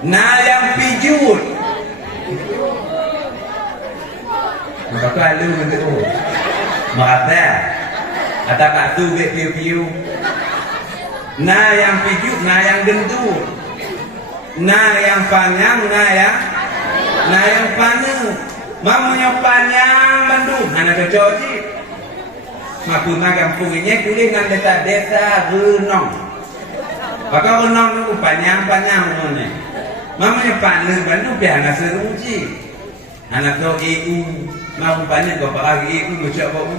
Nah yang pijut. Maka tu alu bentuk. Maka ada kat tu piu-piu. Nah yang pijut, nah yang gendut. Nah yang panjang, nah yang panjang. Mamanya panjang bandung, anak cocok je. Makuna kampung ini kulit dengan desa-desa renong. Maka renong itu panjang-panjang mana. Mamanya panjang bandung biar anak seru je. Anak tu EU, mau panjang kau pakai EU macam bau.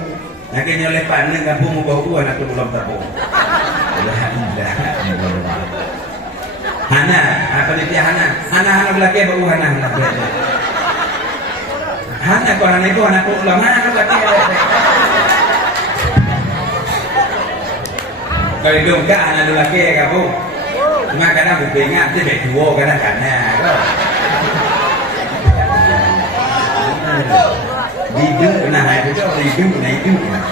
Nak kena oleh panjang kampung bau anak tu belum tahu. Alhamdulillah. Hana, apa dia Hana? Hana belakang bau Hana. Hana kau Hana itu anak tu belum Hana belakang. Kalau itu enggak anak lelaki kamu, cuma kadang berpingat dia berdua kadang-kadang. Hidup nah itu hidup.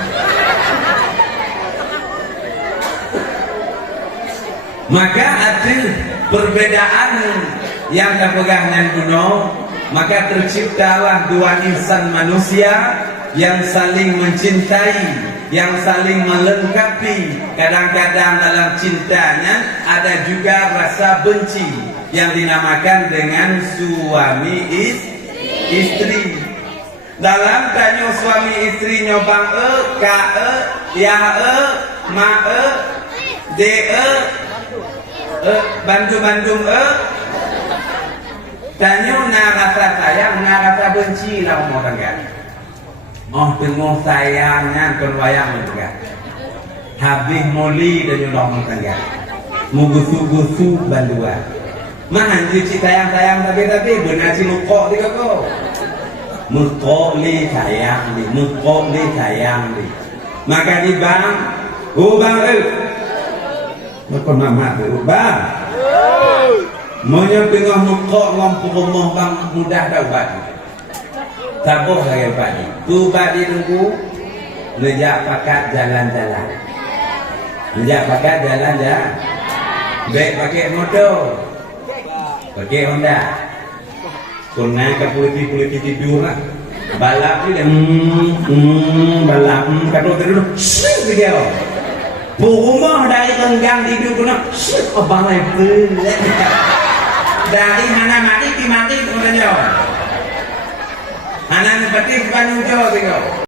Maka ada perbedaan yang terpegang dengan kuno, maka terciptalah dua insan manusia yang saling mencintai, yang saling melengkapi. Kadang-kadang dalam cintanya ada juga rasa benci yang dinamakan dengan suami istri. Dalam tanya suami istri nyobang ka ya ma de bandung tanya na rasa sayang, na rasa benci lah mau tangga. Oh tengok sayangnya kon wayang juga. Habis moli dan nyolong tangga. Mugusu-gusu bandua. Mana cuci sayang-sayang tapi benar si lukok tiga kau. Mukok li sayang di, mukok li sayang di. Maka di bang, bang Maka mama tu bang. Monya tengah mukok ngomong bang mudah dah buat. Tabuh lagi pagi. Tu pagi tunggu ngejak pakat jalan-jalan. Ngejak pakat jalan-jalan. Baik pakai motor. Pakai Honda. Kurna ke polisi tidur lah. Balap ni dia balap kata dulu. Dia. Rumah dari tenggang tidur kena. Abang ai pelik. Dari mana mati mati tu tanya. Anak seperti Bandung Jawa tengok.